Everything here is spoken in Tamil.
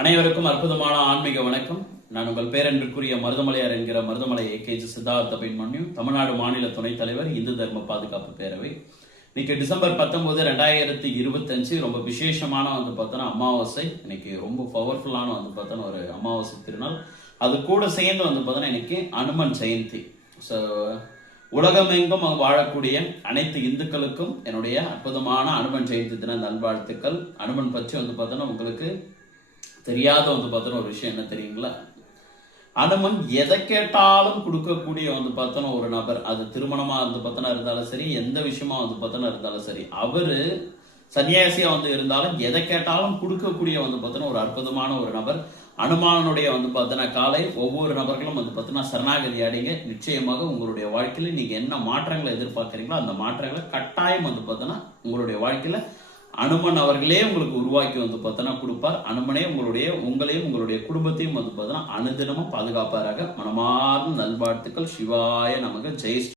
அனைவருக்கும் அற்புதமான ஆன்மீக வணக்கம். நான் உங்கள் பேரன்பிற்குரிய மருதமலையார் என்கிற மருதமலை ஏகேஜி சித்தார்த்த அபிமன்யு, தமிழ்நாடு மாநில துணைத் தலைவர், இந்து தர்ம பாதுகாப்பு பேரவை. இன்னைக்கு டிசம்பர் 19, 2025 ரொம்ப விசேஷமான பார்த்தோன்னா அமாவாசை. இன்னைக்கு ரொம்ப பவர்ஃபுல்லான பார்த்தோன்னா ஒரு அமாவாசை திருநாள். அது கூட சேர்ந்து பார்த்தோன்னா இன்னைக்கு அனுமன் ஜெயந்தி. ஸோ உலகமெங்கும் வாழக்கூடிய அனைத்து இந்துக்களுக்கும் என்னுடைய அற்புதமான அனுமன் ஜெயந்தி தின நல்வாழ்த்துக்கள். அனுமன் பற்றி பார்த்தோன்னா உங்களுக்கு தெரியாத பார்த்தோன்னா ஒரு விஷயம் என்ன தெரியுங்களா? அனுமன் எதை கேட்டாலும் கொடுக்கக்கூடிய பார்த்தோன்னா ஒரு நபர். அது திருமணமா பார்த்தோன்னா இருந்தாலும் சரி, எந்த விஷயமா பார்த்தோன்னா இருந்தாலும் சரி, அவரு சன்னியாசியா இருந்தாலும் எதை கேட்டாலும் கொடுக்கக்கூடிய பார்த்தோன்னா ஒரு அற்புதமான ஒரு நபர். அனுமானுடைய பார்த்தோன்னா காலை ஒவ்வொரு நபர்களும் பார்த்தோன்னா சரணாகதி அடைங்க. நிச்சயமாக உங்களுடைய வாழ்க்கையில நீங்க என்ன மாற்றங்களை எதிர்பார்க்குறீங்களோ அந்த மாற்றங்களை கட்டாயம் பார்த்தோன்னா உங்களுடைய வாழ்க்கையில அனுமன் அவர்களே உங்களுக்கு உருவாக்கி பார்த்தோன்னா கொடுப்பார். அனுமனே உங்களையும் உங்களுடைய குடும்பத்தையும் பார்த்தோன்னா அனுதினமும் பாதுகாப்பாராக. மனமார்ந்த நல்வாழ்த்துக்கள். சிவாய நமக. ஜெய்